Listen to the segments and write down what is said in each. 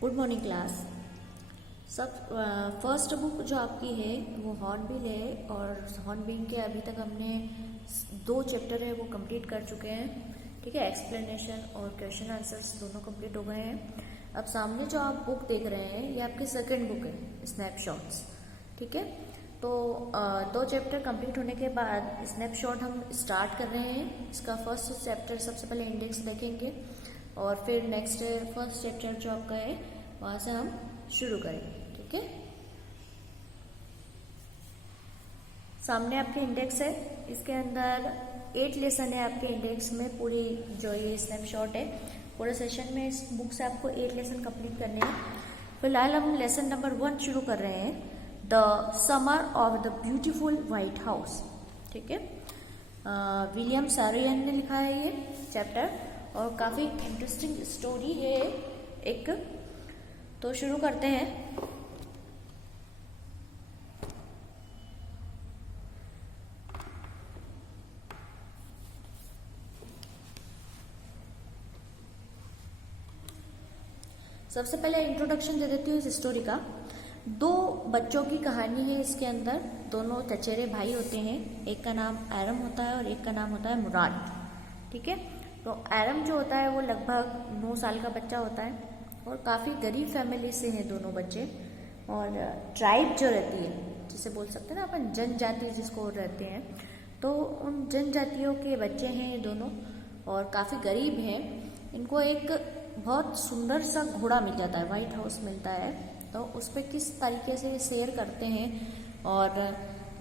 Good morning class. सब first book जो आपकी है वो हॉर्नबिल है और हॉर्नबिल के अभी तक हमने 2 चैप्टर है वो कंप्लीट कर चुके हैं। ठीक है, एक्सप्लेनेशन और क्वेश्चन आंसर्स दोनों कंप्लीट हो गए हैं। अब सामने जो आप बुक देख रहे हैं ये आपकी सेकंड बुक है, स्नैपशॉट्स। ठीक है, तो 2 चैप्टर कंप्लीट होने के बाद स्नैपशॉट हम स्टार्ट कर रहे हैं। इसका फर्स्ट चैप्टर सबसे पहले इंडेक्स देखेंगे और फिर नेक्स्ट फर्स्ट चैप्टर जो आपका है वहां से हम शुरू करेंगे। ठीक है, सामने आपके इंडेक्स है, इसके अंदर 8 लेसन है आपके इंडेक्स में। पूरी जो ये स्नैपशॉट है पूरे सेशन में इस बुक से आपको 8 लेसन कंप्लीट करने हैं। फिलहाल हम लेसन नंबर 1 शुरू कर रहे हैं, the summer of the beautiful white house. ठीक है, विलियम सैरियन ने लिखा है ये चैप्टर और काफी इंटरेस्टिंग स्टोरी है एक। तो शुरू करते हैं। सबसे पहले इंट्रोडक्शन दे देती हूँ इस स्टोरी का। 2 बच्चों की कहानी है इसके अंदर। दोनों चचेरे भाई होते हैं, एक का नाम एरम होता है और एक का नाम होता है मुराद। ठीक है, तो एरम जो होता है वो लगभग 9 साल का बच्चा होता है और काफ़ी गरीब फैमिली से हैं दोनों बच्चे। और ट्राइब जो रहती है, जिसे बोल सकते हैं ना अपन, जनजाति जिसको रहते हैं, तो उन जनजातियों के बच्चे हैं ये दोनों और काफ़ी गरीब हैं। इनको एक बहुत सुंदर सा घोड़ा मिल जाता है, व्हाइट हाउस मिलता है, तो उस पर किस तरीके से शेयर करते हैं और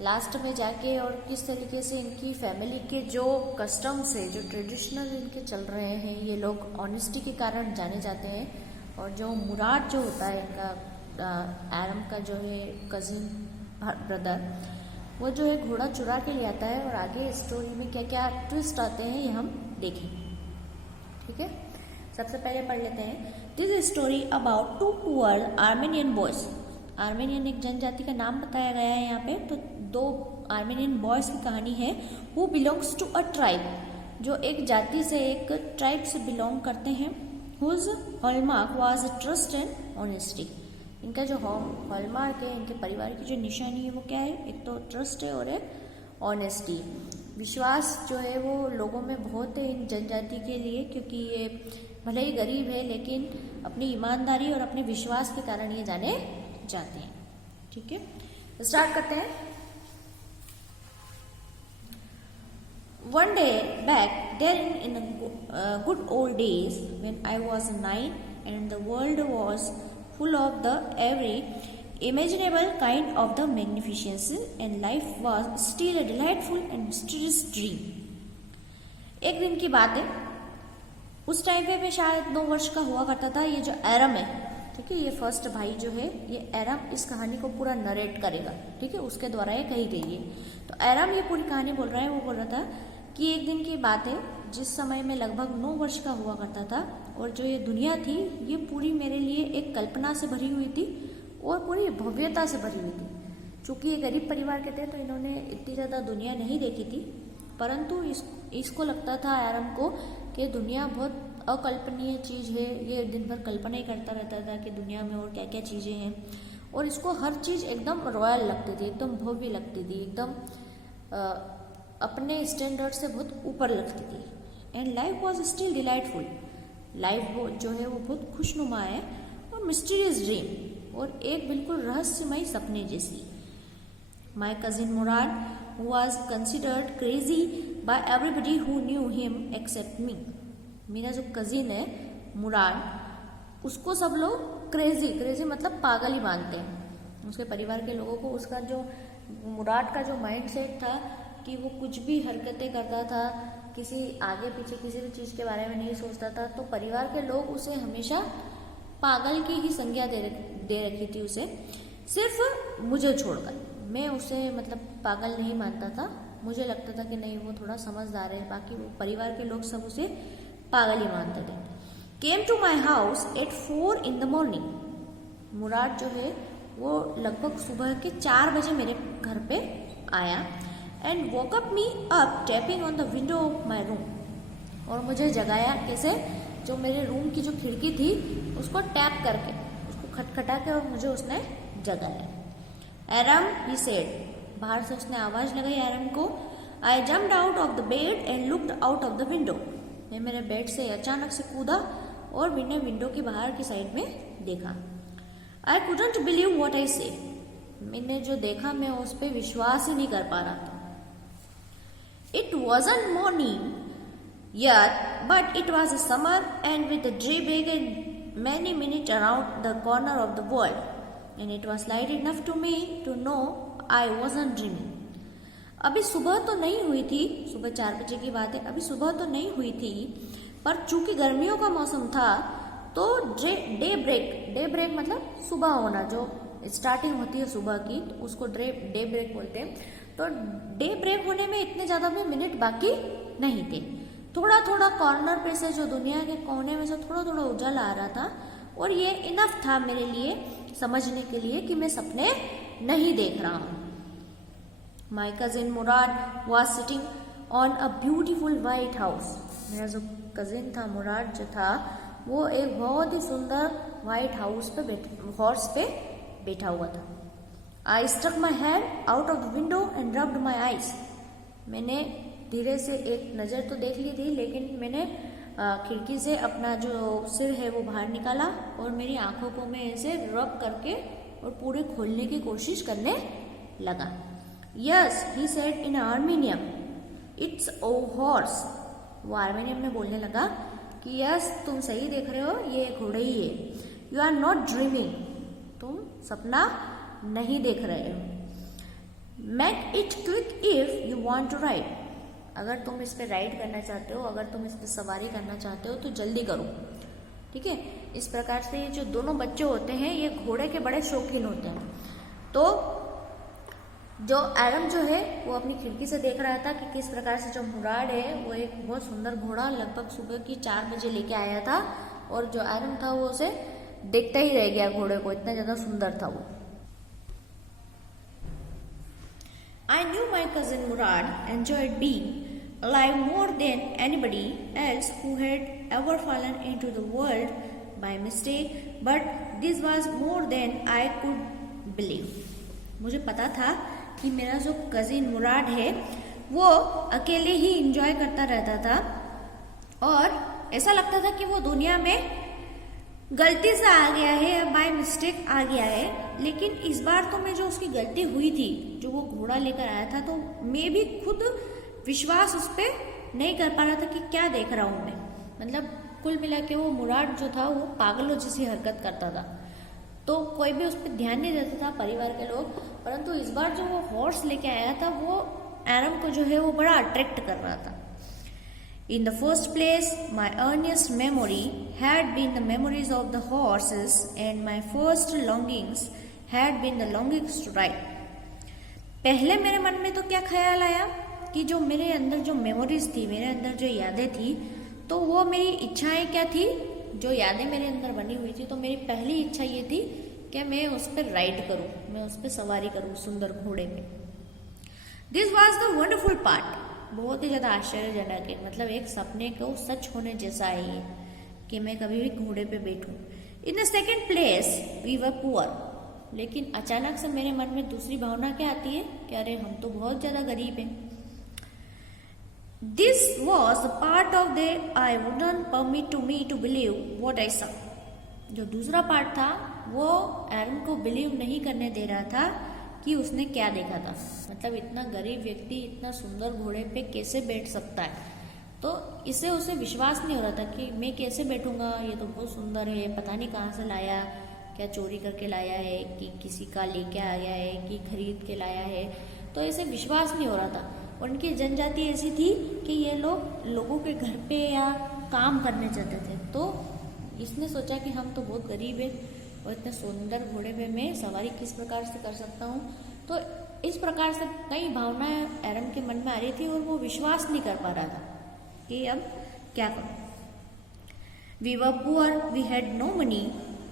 लास्ट में जाके और किस तरीके से इनकी फैमिली के जो कस्टम्स है, जो ट्रेडिशनल इनके चल रहे हैं, ये लोग ऑनेस्टी के कारण जाने जाते हैं। और जो मुराद जो होता है इनका, एरम का जो है कजिन ब्रदर, वो जो है घोड़ा चुरा के ले आता है और आगे स्टोरी में क्या क्या ट्विस्ट आते हैं ये हम देखेंगे। ठीक है, सबसे पहले पढ़ लेते हैं। This story about 2 poor Armenian boys. Armenian एक जनजाति का नाम बताया गया है यहाँ पे। तो 2 आर्मेनियन बॉयज की कहानी है। Who belongs to a tribe, जो एक जाति से, एक ट्राइब से बिलोंग करते हैं। Whose hallmark was trust and honesty. इनका जो हॉलमार्क है, इनके परिवार की जो निशानी है वो क्या है? एक तो ट्रस्ट है और एक ऑनेस्टी। विश्वास जो है वो लोगों में बहुत है इन जनजाति के लिए, क्योंकि ये भले ही गरीब है लेकिन अपनी ईमानदारी और अपने विश्वास के कारण ये जाने जाते हैं। ठीक है, स्टार्ट करते हैं। One day back there in good old days when I was 9 and the world was full of the every imaginable kind of the magnificence and life was still a delightful and mysterious dream. एक दिन की बात है, उस time पे मैं शायद 9 वर्ष का हुआ करता था। ये जो एरम है, ठीक है, ये फर्स्ट भाई जो है, ये एरम इस कहानी को पूरा नरेट करेगा। ठीक है, उसके द्वारा ये कही गई है। तो एरम ये पूरी कहानी बोल रहा है। वो बोल रहा था कि एक दिन की बात है जिस समय मैं लगभग 9 वर्ष का हुआ करता था और जो ये दुनिया थी ये पूरी मेरे लिए एक कल्पना से भरी हुई थी और पूरी भव्यता से भरी हुई थी। चूंकि ये गरीब परिवार के थे तो इन्होंने इतनी ज़्यादा दुनिया नहीं देखी थी, परंतु इसको लगता था, एरम को, कि दुनिया बहुत अकल्पनीय चीज़ है। ये दिन भर कल्पना ही करता रहता था कि दुनिया में और क्या क्या चीज़ें हैं और इसको हर चीज़ एकदम रॉयल लगती थी, एकदम भव्य लगती थी, एकदम अपने स्टैंडर्ड से बहुत ऊपर लगती थी। And life was still delightful. Life जो है वो बहुत खुशनुमा है और मिस्टीरियस ड्रीम, और एक बिल्कुल रहस्यमय सपने जैसी। My cousin Murad was considered crazy by everybody who knew him except me. मेरा जो कजिन है मुराद, उसको सब लोग क्रेजी मतलब पागल ही मानते हैं। उसके परिवार के लोगों को उसका जो मुराद का जो माइंड सेट था कि वो कुछ भी हरकतें करता था, किसी आगे पीछे किसी भी चीज़ के बारे में नहीं सोचता था, तो परिवार के लोग उसे हमेशा पागल की ही संज्ञा दे रखी थी उसे। सिर्फ मुझे छोड़कर मैं उसे मतलब पागल नहीं मानता था। मुझे लगता था कि नहीं, वो थोड़ा समझदार है, बाकी वो परिवार के लोग सब उसे पागल ही मानते थे। Came to my house at 4 in the morning। Murad जो है वो लगभग सुबह के 4 बजे मेरे घर पे आया। And woke up me up tapping on the window of my room। और मुझे जगाया कैसे? जो मेरे रूम की जो खिड़की थी उसको टैप करके, उसको खटखटा के, और मुझे उसने जगाया। एरम, ही सेड, बाहर से उसने आवाज लगाई एरम को। आई jumped out of the bed and looked out of the window. मैं मेरे बेड से अचानक से कूदा और मैंने विंडो के बाहर की साइड में देखा। आई कुडंट बिलीव व्हाट आई से। मैंने जो देखा मैं उस पर विश्वास ही नहीं कर पा रहा था। It wasn't morning yet, but it was a summer and with a daybreak and many minutes around the corner of the world, and it was light enough to me to know I wasn't dreaming. अभी सुबह तो नहीं हुई थी, सुबह 4 बजे की बात है, अभी सुबह तो नहीं हुई थी, पर चूंकि गर्मियों का मौसम था तो डे ब्रेक मतलब सुबह होना, जो स्टार्टिंग होती है सुबह की, तो उसको डे ब्रेक बोलते हैं। तो डे ब्रेक होने में इतने ज्यादा भी मिनट बाकी नहीं थे। थोड़ा थोड़ा कॉर्नर पे से, जो दुनिया के कोने में से थोड़ा थोड़ा उजाला आ रहा था, और ये इनफ था मेरे लिए समझने के लिए कि मैं सपने नहीं देख रहा हूं। माई cousin Murad was sitting on a beautiful white house. मेरा जो कजिन था मुराद जो था, वो एक बहुत ही सुंदर व्हाइट हाउस पे हॉर्स पे बैठा हुआ था। I stuck my head out of the window and rubbed my eyes. मैंने धीरे से एक नज़र तो देख ली थी, लेकिन मैंने खिड़की से अपना जो सिर है वो बाहर निकाला और मेरी आंखों को मैं ऐसे रब करके और पूरे खोलने की कोशिश करने लगा। Yes, he said in Armenian, it's a horse. वो आर्मीनियम में बोलने लगा कि यस, तुम सही देख रहे हो, ये घोड़ा ही है। यू आर नॉट ड्रीमिंग, तुम सपना नहीं देख रहे हो। Make it quick if you want to ride. अगर तुम इस पे राइड करना चाहते हो, अगर तुम इस पे सवारी करना चाहते हो तो जल्दी करो, ठीक है। इस प्रकार से ये जो दोनों बच्चे होते हैं ये घोड़े के बड़े शौकीन होते हैं। तो जो एरम जो है वो अपनी खिड़की से देख रहा था कि किस प्रकार से जो मुराद है वो एक बहुत सुंदर घोड़ा लगभग सुबह की 4 बजे लेके आया था, और जो एरम था वो उसे देखता ही रह गया घोड़े को, इतना ज्यादा सुंदर था वो। I knew my cousin Murad enjoyed being alive more than anybody else who had ever fallen into the world by mistake, but this was more than I could believe. मुझे पता था कि मेरा जो कजिन मुराद है वो अकेले ही इंजॉय करता रहता था, और ऐसा लगता था कि वो दुनिया में गलती से आ गया है या बाय मिस्टेक आ गया है। लेकिन इस बार तो मैं जो उसकी गलती हुई थी, जो वो घोड़ा लेकर आया था, तो मैं भी खुद विश्वास उस पर नहीं कर पा रहा था कि क्या देख रहा हूं मैं। मतलब कुल मिला के वो मुराद जो था वो पागलों जैसी हरकत करता था, तो कोई भी उस पर ध्यान नहीं देता था, परिवार के लोग। परंतु इस बार जो वो हॉर्स लेके आया था वो एरम को जो है वो बड़ा अट्रैक्ट कर रहा था। In the first place, my earliest memory had been the memories of the horses, and my first longings had been the longings to ride. पहले मेरे मन में तो क्या ख्याल आया कि जो मेरे अंदर जो मेमोरीज थी, मेरे अंदर जो यादें थी, तो वो मेरी इच्छाएं क्या थी, जो यादें मेरे अंदर बनी हुई थी, तो मेरी पहली इच्छा ये थी कि मैं उस पर राइड करूं, मैं उस पर सवारी करूं सुंदर घोड़े पे। This was the wonderful part. बहुत ही ज्यादा आश्चर्यजनक है, मतलब एक सपने को सच होने जैसा है ये कि मैं कभी भी घोड़े पे बैठूं। In the second place we were poor. लेकिन अचानक से मेरे मन में दूसरी भावना क्या आती है कि अरे हम तो बहुत ज्यादा गरीब हैं। This was the part of the I wouldn't permit to me to believe what I saw. जो दूसरा पार्ट था वो एरम को बिलीव नहीं करने दे रहा था कि उसने क्या देखा था। मतलब इतना गरीब व्यक्ति इतना सुंदर घोड़े पे कैसे बैठ सकता है, तो इससे उसे विश्वास नहीं हो रहा था कि मैं कैसे बैठूंगा, ये तो बहुत सुंदर है, पता नहीं कहाँ से लाया, क्या चोरी करके लाया है कि किसी का लेके आ गया है कि खरीद के लाया है, तो ऐसे विश्वास नहीं हो रहा था। और उनकी जनजाति ऐसी थी कि ये लोग लोगों के घर पे या काम करने जाते थे, तो इसने सोचा कि हम तो बहुत गरीब है और इतने सुंदर घोड़े पे मैं सवारी किस प्रकार से कर सकता हूँ। तो इस प्रकार से कई भावनाएं एरम के मन में आ रही थी और वो विश्वास नहीं कर पा रहा था कि अब क्या करूं। We were poor, we had no money,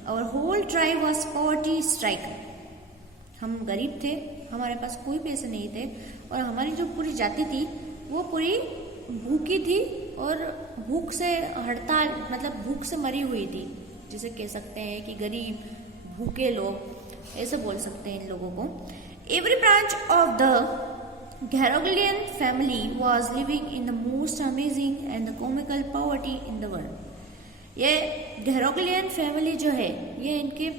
our whole tribe was poverty striker. हम गरीब थे, हमारे पास कोई पैसे नहीं थे, और हमारी जो पूरी जाति थी वो पूरी भूखी थी और भूख से हड़ताल, मतलब भूख से मरी हुई थी, जिसे कह सकते हैं कि गरीब भूखे लोग, ऐसे बोल सकते हैं इन लोगों को। Every branch of the Garoghlanian family was living in the most amazing and the comical poverty in the world. ये घेरोग्लियन फैमिली जो है, ये इनके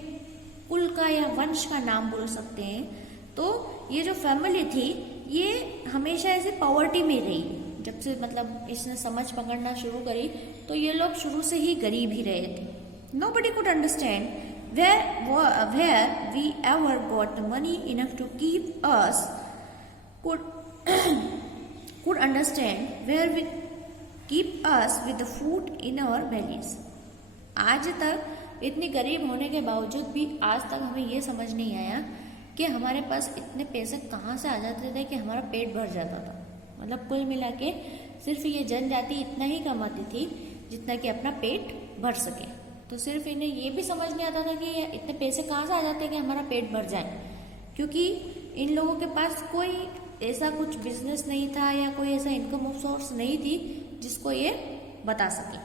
कुल का या वंश का नाम बोल सकते हैं। तो ये जो फैमिली थी ये हमेशा ऐसे पॉवर्टी में रही, जब से मतलब इसने समझ पकड़ना शुरू करी तो ये लोग शुरू से ही गरीब ही रहे थे। Nobody could understand where we ever got the money enough to keep us could understand where we keep us with the food in our bellies। आज तक इतनी गरीब होने के बावजूद भी आज तक हमें ये समझ नहीं आया कि हमारे पास इतने पैसे कहाँ से आ जाते थे कि हमारा पेट भर जाता था। मतलब कुल मिला के सिर्फ ये जनजाति इतना ही कमाती थी जितना कि अपना पेट भर सके। तो सिर्फ इन्हें ये भी समझ नहीं आता था कि इतने पैसे कहाँ से आ जाते हैं कि हमारा पेट भर जाए, क्योंकि इन लोगों के पास कोई ऐसा कुछ बिजनेस नहीं था या कोई ऐसा इनकम सोर्स नहीं थी जिसको ये बता सके।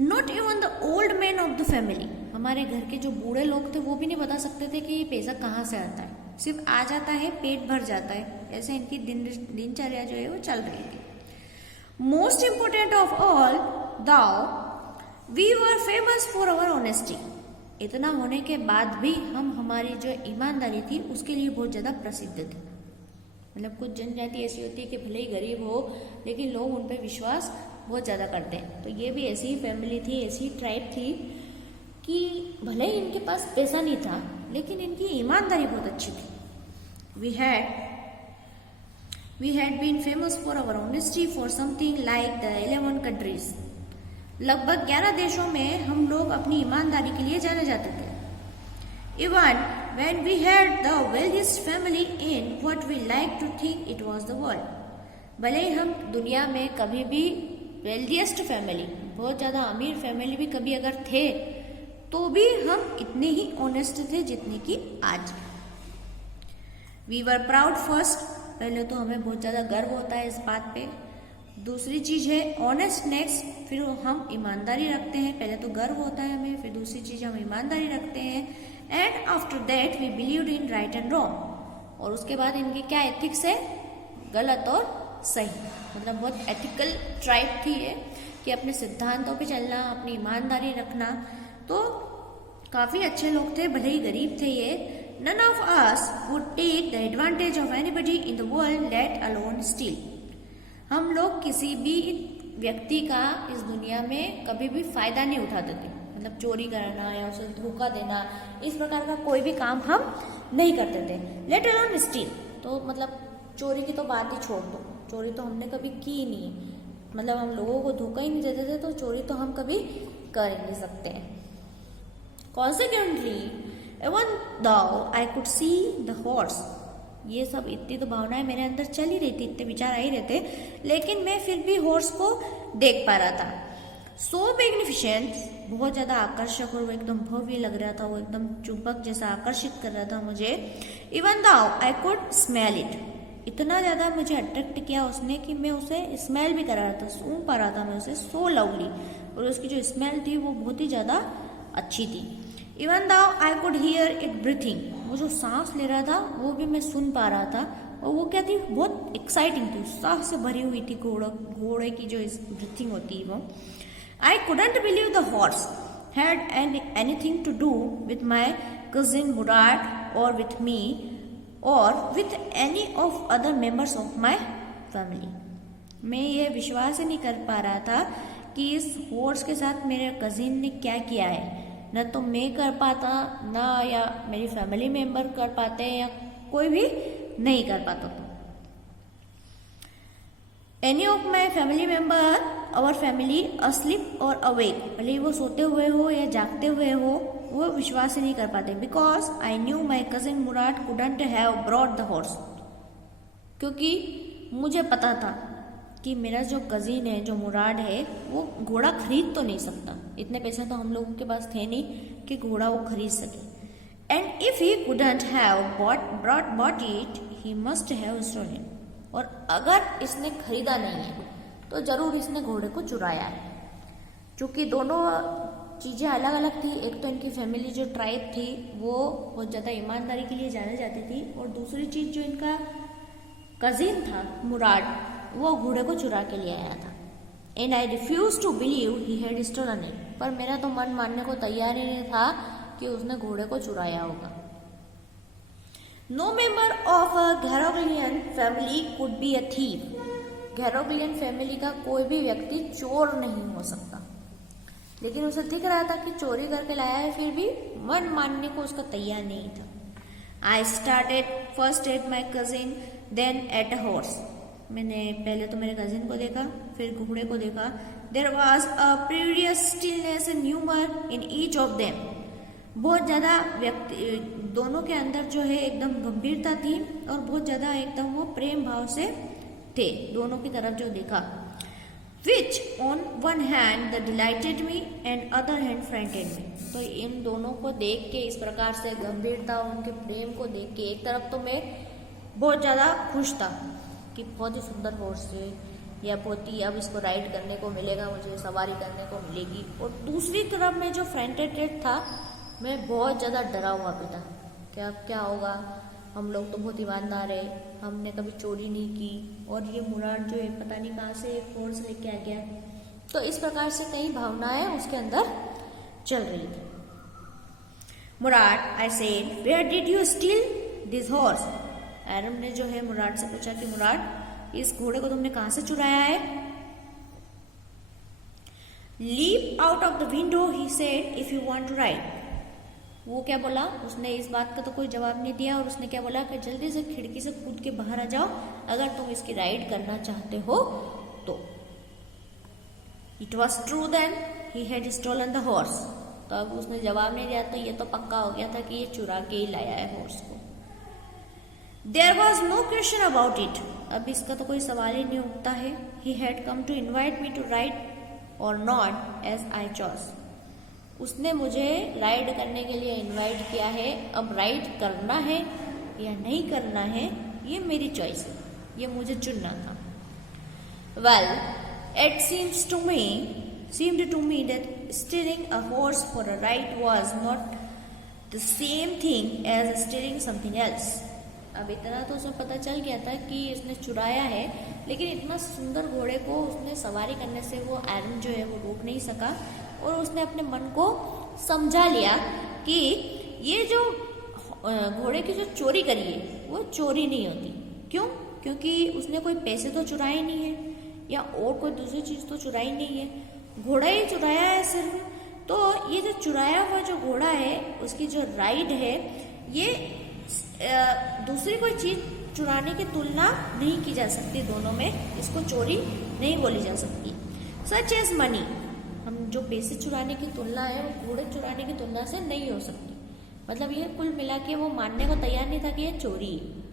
Not even the old man of the family, हमारे घर के जो बूढ़े लोग थे वो भी नहीं बता सकते थे कि ये पैसा कहाँ से आता है, सिर्फ आ जाता है, पेट भर जाता है। ऐसे इनकी दिनचर्या जो है वो चल रही थी। Most important of all though we were famous for our honesty. इतना होने के बाद भी हम हमारी जो ईमानदारी थी उसके लिए बहुत ज़्यादा प्रसिद्ध थे। मतलब कुछ जनजाति ऐसी होती है कि भले ही गरीब हो लेकिन लोग उन पर विश्वास बहुत ज़्यादा करते हैं। तो ये भी ऐसी ही फैमिली थी, ऐसी ट्राइब थी कि भले ही इनके पास पैसा नहीं था लेकिन इनकी ईमानदारी बहुत अच्छी थी। We had been famous for our honesty for something like the 11 countries। लगभग 11 देशों में हम लोग अपनी ईमानदारी के लिए जाने जाते थे। Even when we had the wealthiest family in what we like to think it was the world। भले ही हम दुनिया में कभी भी वेल्थिएस्ट फैमिली, बहुत ज़्यादा अमीर फैमिली भी कभी अगर थे तो भी हम इतने ही ऑनेस्ट थे जितने कि आज। वी वर प्राउड फर्स्ट, पहले तो हमें बहुत ज़्यादा गर्व होता है इस बात पे। दूसरी चीज़ है ऑनेस्ट नेक्स्ट, फिर हम ईमानदारी रखते हैं। पहले तो गर्व होता है हमें, फिर दूसरी चीज़ हम ईमानदारी रखते हैं। And after that we believed in right and wrong. और उसके बाद इनके क्या एथिक्स है, गलत और सही। मतलब बहुत एथिकल ट्राइब थी ये कि अपने सिद्धांतों पे चलना, अपनी ईमानदारी रखना। तो काफ़ी अच्छे लोग थे, भले ही गरीब थे ये। None of us would take the advantage of anybody in the world, let alone steal। हम लोग किसी भी व्यक्ति का इस दुनिया में कभी भी फायदा नहीं उठाते थे। मतलब चोरी करना या उसे धोखा देना, इस प्रकार का कोई भी काम हम नहीं करते थे। let alone steal, तो मतलब चोरी की तो बात ही छोड़ दो, चोरी तो हमने कभी की ही नहीं। मतलब हम लोगों को धोखा ही नहीं देते थे, तो चोरी तो हम कभी कर ही नहीं सकते हैं। Consequently, even though I could see the horse, ये सब इतनी तो भावनाएं मेरे अंदर चल ही रही थी, इतने विचार आ ही रहे थे, लेकिन मैं फिर भी हॉर्स को देख पा रहा था। So magnificent, बहुत ज़्यादा आकर्षक, और वो एकदम भव्य लग रहा था, वो एकदम चुंबक जैसा आकर्षित कर रहा था मुझे। Even though I could smell it, इतना ज़्यादा मुझे अट्रैक्ट किया उसने कि मैं उसे स्मेल भी कर रहा था, सूंघ पा रहा था मैं उसे। So lovely, और उसकी जो स्मेल थी वो बहुत ही ज़्यादा अच्छी थी। Even though I could hear it breathing, वो जो सांस ले रहा था वो भी मैं सुन पा रहा था। और वो क्या थी, बहुत एक्साइटिंग थी, उत्साह से भरी हुई थी। घोड़े की जो ब्रीथिंग होती है वो। I couldn't believe the horse had anything to do with my cousin Murad or with me or with any of other members of my family। मैं ये विश्वास ही नहीं कर पा रहा था कि इस हॉर्स के साथ मेरे कजिन ने क्या किया है। न तो मैं कर पाता, ना या मेरी फैमिली मेंबर कर पाते, या कोई भी नहीं कर पाता था। Any of my family member, our family asleep और अवेक, भले ही वो सोते हुए हो या जागते हुए हो, वो विश्वास ही नहीं कर पाते। Because I knew my cousin Murad couldn't have brought the horse, क्योंकि मुझे पता था कि मेरा जो कजिन है, जो मुराद है, वो घोड़ा खरीद तो नहीं सकता। इतने पैसे तो हम लोगों के पास थे नहीं कि घोड़ा वो खरीद सके। And if he couldn't have bought it, he must have stolen. और अगर इसने खरीदा नहीं है तो जरूर इसने घोड़े को चुराया है। क्योंकि दोनों चीज़ें अलग अलग थी। एक तो इनकी फैमिली जो ट्राइब थी वो बहुत ज़्यादा ईमानदारी के लिए जानी जाती थी, और दूसरी चीज़ जो इनका कजिन था मुराद, वो घोड़े को चुरा के ले आया था। And I refuse to believe he had stolen it, पर मेरा तो मन मानने को तैयार ही नहीं था कि उसने घोड़े को चुराया होगा। No member of a Garoghlanian family could be a thief. Garoghlanian family का कोई भी व्यक्ति चोर नहीं हो सकता, लेकिन उसे दिख रहा था कि चोरी करके लाया है, फिर भी मन मानने को उसका तैयार नहीं था। I started first at my cousin then at a horse. मैंने पहले तो मेरे कजिन को देखा, फिर घोड़े को देखा। There was a previous stillness and humour in each of them. बहुत ज़्यादा व्यक्ति दोनों के अंदर जो है एकदम गंभीरता थी, और बहुत ज़्यादा एकदम वो प्रेम भाव से थे दोनों की तरफ जो देखा। Which on one hand the delighted me and other hand frightened me। तो इन दोनों को देख के, इस प्रकार से गंभीरता उनके प्रेम को देख के, एक तरफ तो मैं बहुत ज़्यादा खुश था कि बहुत ही सुंदर हॉर्स है, या बहुत ही अब इसको राइड करने को मिलेगा, मुझे सवारी करने को मिलेगी, और दूसरी तरफ में जो फ्रेंटेड था, मैं बहुत ज़्यादा डरा हुआ भी था कि अब क्या होगा, हम लोग तो बहुत ईमानदार है, हमने कभी चोरी नहीं की, और ये मुराद जो है पता नहीं कहाँ से एक फोर्स लेके आ गया। तो इस प्रकार से कई भावनाएं उसके अंदर चल रही थी। Murad, I said, where did you steal this horse. Aram ने जो है मुराद से पूछा कि मुराद, इस घोड़े को तुमने कहाँ से चुराया है। Leap out of the window, he said, if you want to ride. वो क्या बोला, उसने इस बात का तो कोई जवाब नहीं दिया, और उसने क्या बोला कि जल्दी से खिड़की से कूद के बाहर आ जाओ अगर तुम इसकी राइड करना चाहते हो तो। It was true then he had stolen the horse. तो अब उसने जवाब नहीं दिया, तो ये तो पक्का हो गया था कि ये चुरा के ही लाया है हॉर्स को। There was no question about it. अब इसका तो कोई सवाल ही नहीं उठता है। He had come to invite me to ride और नॉट एज आई चॉज। उसने मुझे राइड करने के लिए इनवाइट किया है। अब राइड करना है या नहीं करना है ये मेरी चॉइस है, ये मुझे चुनना था। Well, it seemed to me that stealing a horse for a ride was not the same thing as stealing something else। अब इतना तो उसे पता चल गया था कि उसने चुराया है, लेकिन इतना सुंदर घोड़े को उसने सवारी करने से वो एरन जो है वो रोक नहीं सका, और उसने अपने मन को समझा लिया कि ये जो घोड़े की जो चोरी करी है वो चोरी नहीं होती। क्यों? क्योंकि उसने कोई पैसे तो चुराए नहीं है, या और कोई दूसरी चीज़ तो चुराई नहीं है, घोड़ा ही चुराया है सिर्फ। तो ये जो चुराया हुआ जो घोड़ा है, उसकी जो राइड है, ये दूसरी कोई चीज़ चुराने की तुलना नहीं की जा सकती। दोनों में इसको चोरी नहीं बोली जा सकती। सच एज मनी, हम जो पैसे चुराने की तुलना है वो घोड़े चुराने की तुलना से नहीं हो सकती। मतलब ये कुल मिला के वो मानने को तैयार नहीं था कि ये चोरी है।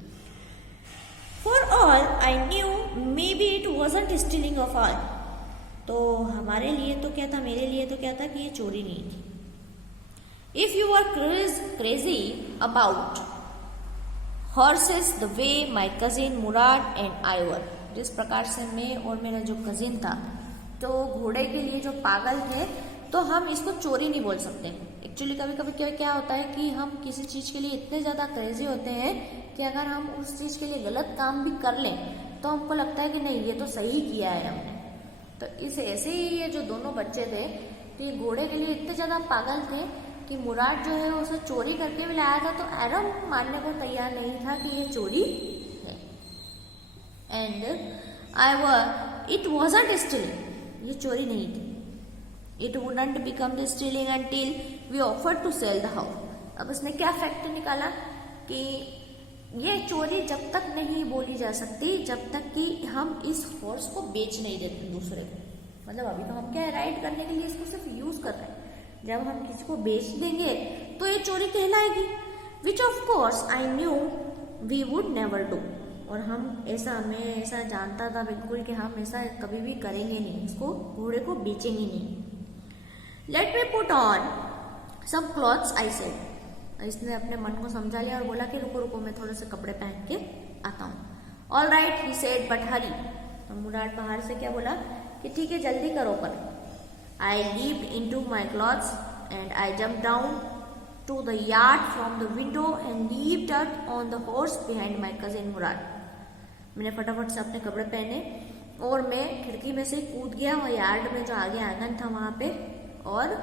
For all I knew may be it wasn't stealing of all. तो हमारे लिए तो क्या था, मेरे लिए तो क्या था कि ये चोरी नहीं थी। If you are crazy about horses the way my cousin Murad and I were, जिस प्रकार से मैं और मेरा जो कजिन था तो घोड़े के लिए जो पागल थे, तो हम इसको चोरी नहीं बोल सकते। एक्चुअली कभी कभी क्या होता है कि हम किसी चीज़ के लिए इतने ज़्यादा क्रेजी होते हैं कि अगर हम उस चीज़ के लिए गलत काम भी कर लें तो हमको लगता है कि नहीं ये तो सही किया है हमने। तो इस ऐसे ही ये जो दोनों बच्चे थे, तो ये घोड़े के लिए इतने ज़्यादा पागल थे कि मुराद जो है उसे चोरी करके भी लाया था, तो एरम मानने को तैयार नहीं था कि ये चोरी है। एंड इट वॉजंट स्टीलिंग, ये चोरी नहीं थी। It wouldn't become the stealing until we offer to sell the house. अब इसने क्या फैक्ट निकाला कि ये चोरी जब तक नहीं बोली जा सकती जब तक कि हम इस हॉर्स को बेच नहीं देते दूसरे को। मतलब अभी तो हम क्या है, राइड करने के लिए इसको सिर्फ यूज कर रहे हैं, जब हम किसी को बेच देंगे तो ये चोरी कहलाएगी। Which of course I knew we would never do. और मैं ऐसा जानता था बिल्कुल कि हम ऐसा कभी भी करेंगे नहीं, इसको घोड़े को बेचेंगे नहीं। Let me put on some clothes I said. इसने अपने मन को समझा लिया और बोला कि रुको रुको मैं थोड़े से कपड़े पहन के आता हूँ। All right he said but hurry. तो मुराद बाहर से क्या बोला कि ठीक है जल्दी करो पर। I leaped into my clothes and I jump down to the yard from the window and leaped up on the horse behind my cousin Murad. मैंने फटाफट से अपने कपड़े पहने और मैं खिड़की में से कूद गया और यार्ड में जो आगे आंगन था वहां पे, और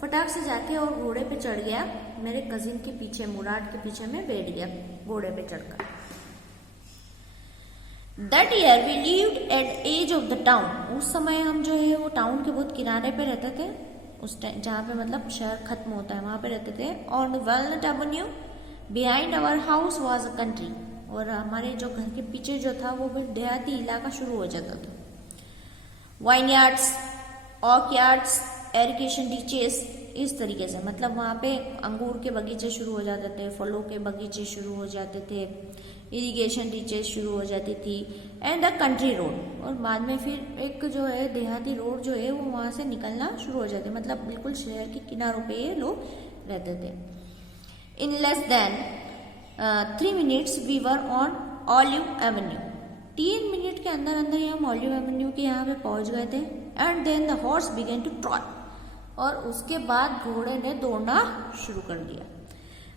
फटाक से जाके और घोड़े पे चढ़ गया। मेरे कजिन के पीछे, मुराद के पीछे में बैठ गया घोड़े पे चढ़कर। That year we lived at edge of the town। उस समय हम जो है वो टाउन के बहुत किनारे पे रहते थे, उस टाइम जहाँ पे मतलब शहर खत्म होता है वहां पे रहते थे। और Walnut Avenue behind our house was a country। और हमारे जो घर के पीछे जो था वो देहाती इलाका शुरू हो जाता था। वाइन यार्ड्स, ऑक यार्ड्स, एरिगेशन डीचेस, इस तरीके से मतलब वहाँ पे अंगूर के बगीचे शुरू हो जाते थे, फलों के बगीचे शुरू हो जाते थे, इरिगेशन डीचेस शुरू हो जाती थी, एंड द कंट्री रोड। और बाद में फिर एक जो है देहाती रोड जो है वो वहाँ से निकलना शुरू हो जाते, मतलब बिल्कुल शहर के किनारों पे ये लोग रहते थे। In less than 3 minutes we were on Olive Avenue. 3 minute के अंदर अंदर ही हम ऑलिव एवेन्यू के यहाँ पे पहुंच गए थे। And then the horse began to trot. और उसके बाद घोड़े ने दौड़ना शुरू कर दिया।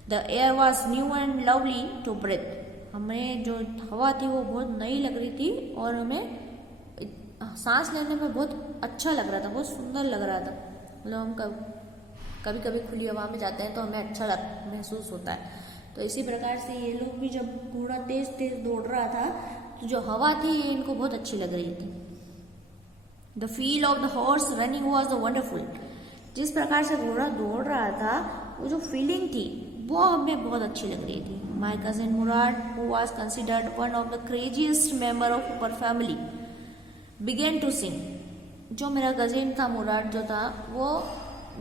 The air was new and lovely to breathe. हमें जो हवा थी वो बहुत नई लग रही थी और हमें सांस लेने में बहुत अच्छा लग रहा था, बहुत सुंदर लग रहा था। मतलब हम कभी कभी खुली हवा में जाते हैं तो हमें अच्छा महसूस होता है। तो इसी प्रकार से ये लोग भी जब घोड़ा तेज तेज दौड़ रहा था तो जो हवा थी ये इनको बहुत अच्छी लग रही थी। The feel of the horse running was the wonderful. जिस प्रकार से घोड़ा दौड़ रहा था वो जो फीलिंग थी वो हमें बहुत अच्छी लग रही थी। My cousin Murad, who was considered one of the craziest member of our family, began to sing. जो मेरा कजिन था मुराद जो था वो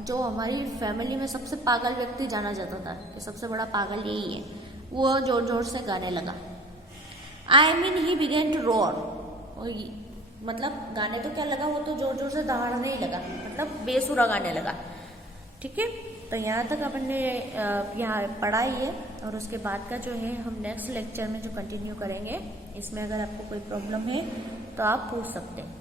जो हमारी फैमिली में सबसे पागल व्यक्ति जाना जाता था कि सबसे बड़ा पागल यही है, वो जोर जोर से गाने लगा। I mean he began to roar. मतलब गाने तो क्या लगा, वो तो जोर जोर से दहाड़ने ही लगा, मतलब बेसुरा गाने लगा। ठीक है, तो यहाँ तक अपन ने यहाँ पढ़ा ही है और उसके बाद का जो है हम नेक्स्ट लेक्चर में जो कंटिन्यू करेंगे। इसमें अगर आपको कोई प्रॉब्लम है तो आप पूछ सकते हैं।